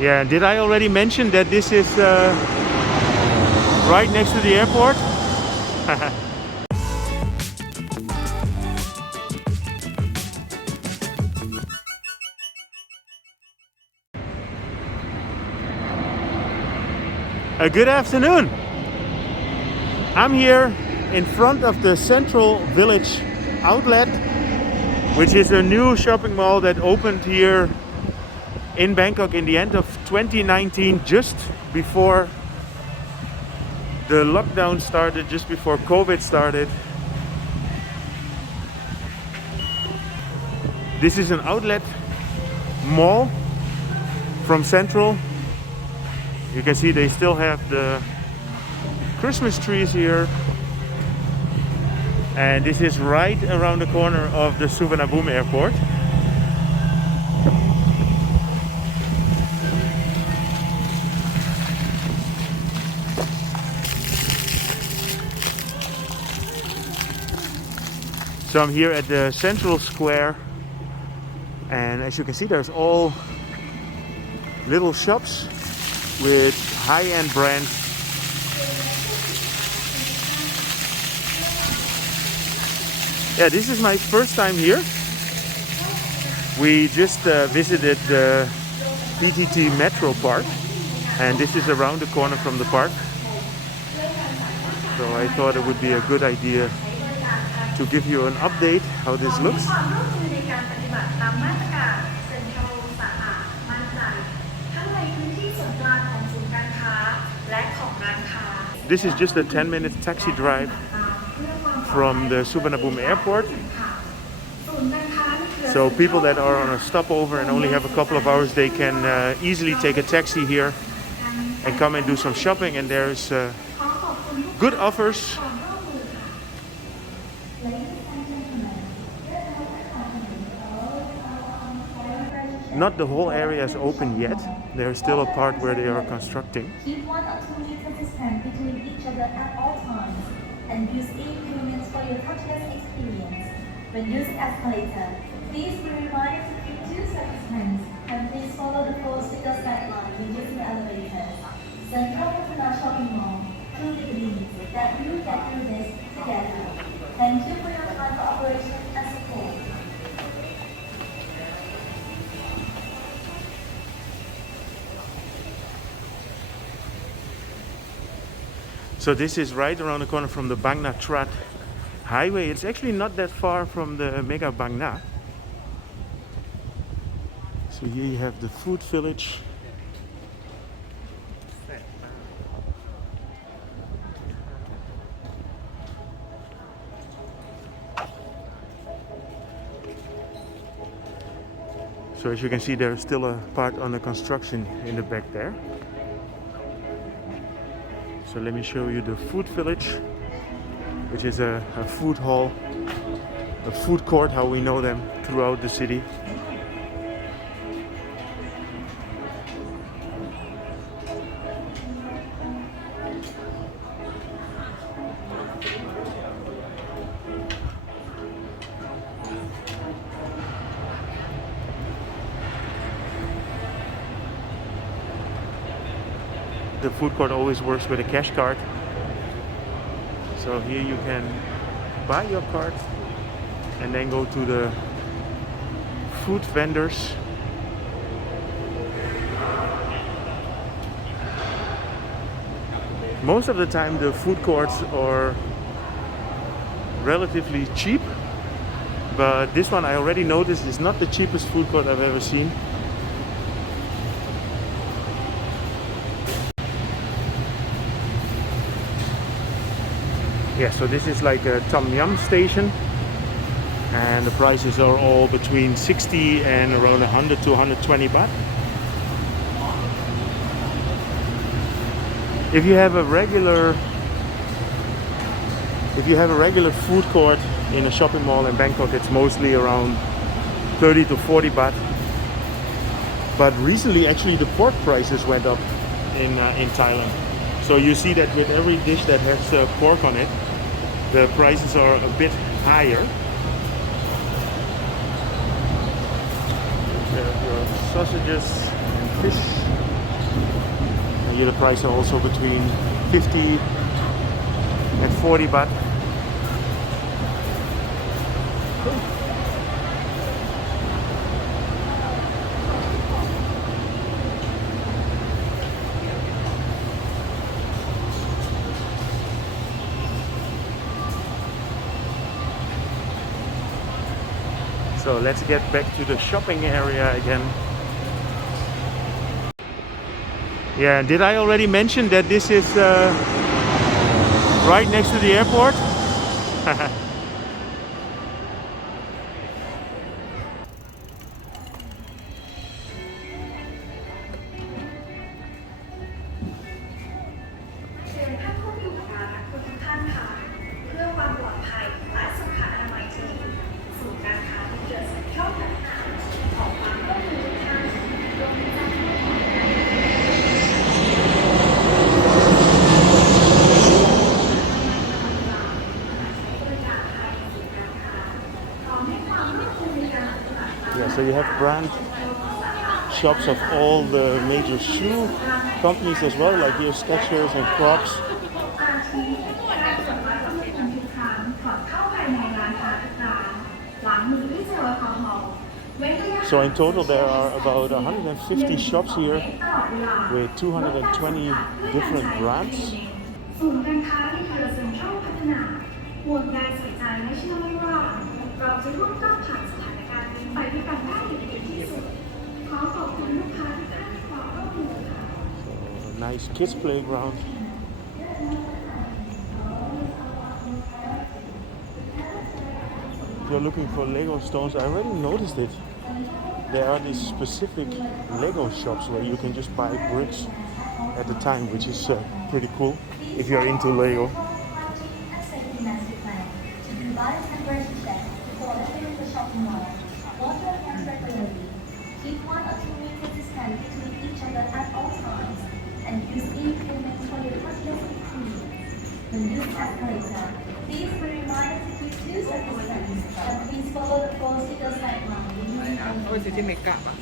Yeah, did I already mention that this is right next to the airport? Good afternoon. I'm here in front of the Central Village Outlet, which is a new shopping mall that opened here in Bangkok in the end of 2019, just before the lockdown started, just before COVID started. This is an outlet mall from Central. You can see they still have the Christmas trees here. And this is right around the corner of the Suvarnabhumi Airport. So I'm here at the Central Square, and as you can see, there's all little shops with high-end brands. Yeah, this is my first time here. We just visited the PTT Metro Park, and this is around the corner from the park. So I thought it would be a good idea to give you an update how this looks. This is just a 10-minute taxi drive from the Suvarnabhumi Airport. So people that are on a stopover and only have a couple of hours, they can easily take a taxi here and come and do some shopping, and there's good offers. Not the whole area is open yet. There's still a part where they are constructing. Keep 1 or 2 meters distance between each other at all times and use e-payments for your touchless experience. When using escalator, please be reminded to keep 2 seconds distance and please follow the 4 sticker guidelines when using the elevators. Central International Shopping Mall truly believes that you get through this together. Thank you for your time, cooperation and support. So this is right around the corner from the Bang Na Trat highway. It's actually not that far from the Mega Bang Na. So here you have the food village. So as you can see, there's still a part under construction in the back there. So let me show you the food village, which is a food hall, a food court, how we know them throughout the city. The food court always works with a cash card. So here you can buy your card and then go to the food vendors. Most of the time the food courts are relatively cheap, but this one I already noticed is not the cheapest food court I've ever seen. Yeah, so this is like a Tom Yum station, and the prices are all between 60 and around 100 to 120 baht. If you have a regular food court in a shopping mall in Bangkok, it's mostly around 30 to 40 baht. But recently actually the pork prices went up in Thailand. So you see that with every dish that has pork on it, the prices are a bit higher. You have your sausages and fish. Here the prices are also between 50 and 40 baht. So let's get back to the shopping area again. Yeah, did I already mention that this is right next to the airport? Yeah, so you have brand shops of all the major shoe companies as well, like here Skechers and Crocs. So in total there are about 150 shops here with 220 different brands. Nice kids playground. If you're looking for Lego stones, I already noticed it. There are these specific Lego shops where you can just buy bricks at the time, which is pretty cool if you're into Lego. Keep 1 or 2 meters distance between each other at all times and use e-payments for your touchless experience. When using escalator, please be reminded to keep 2 seconds distance and please follow the floor sticker guideline.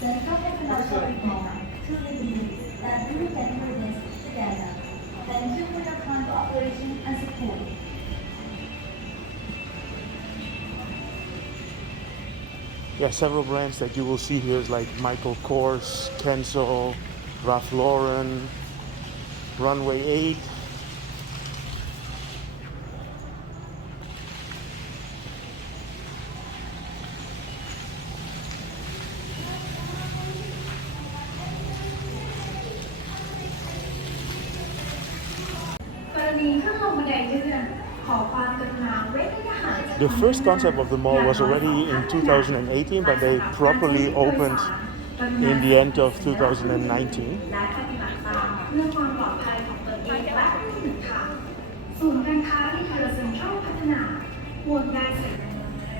Central Coconut Shopping Mall, truly unique, that we can do this together. Thank you for your kind cooperation and support. Yeah, several brands that you will see here is like Michael Kors, Kenzo, Ralph Lauren, Runway 8. The first concept of the mall was already in 2018, but they properly opened in the end of 2019.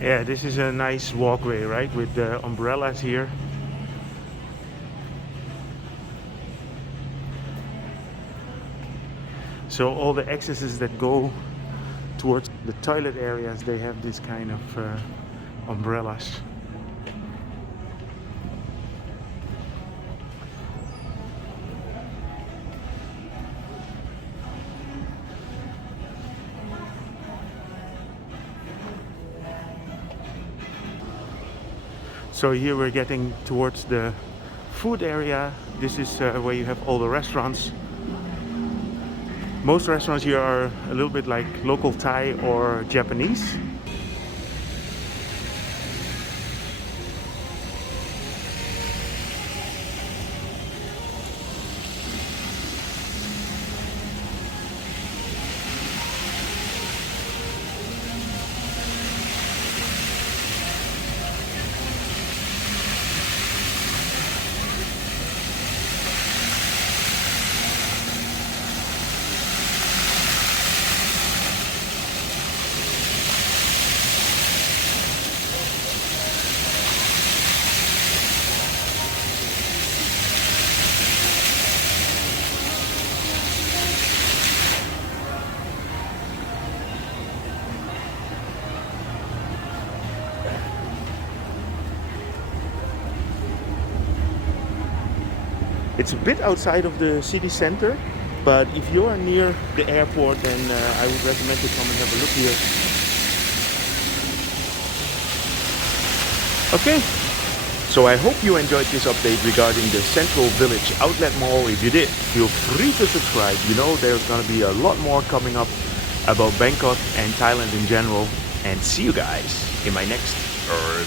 Yeah, this is a nice walkway, right, with the umbrellas here. So all the accesses that go towards the toilet areas, they have this kind of umbrellas. So here we're getting towards the food area. This is where you have all the restaurants. Most restaurants here are a little bit like local Thai or Japanese. It's a bit outside of the city center, but if you are near the airport, then I would recommend to come and have a look here. Okay, so I hope you enjoyed this update regarding the Central Village Outlet Mall. If you did, feel free to subscribe. You know there's gonna be a lot more coming up about Bangkok and Thailand in general. And see you guys in my next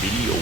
video.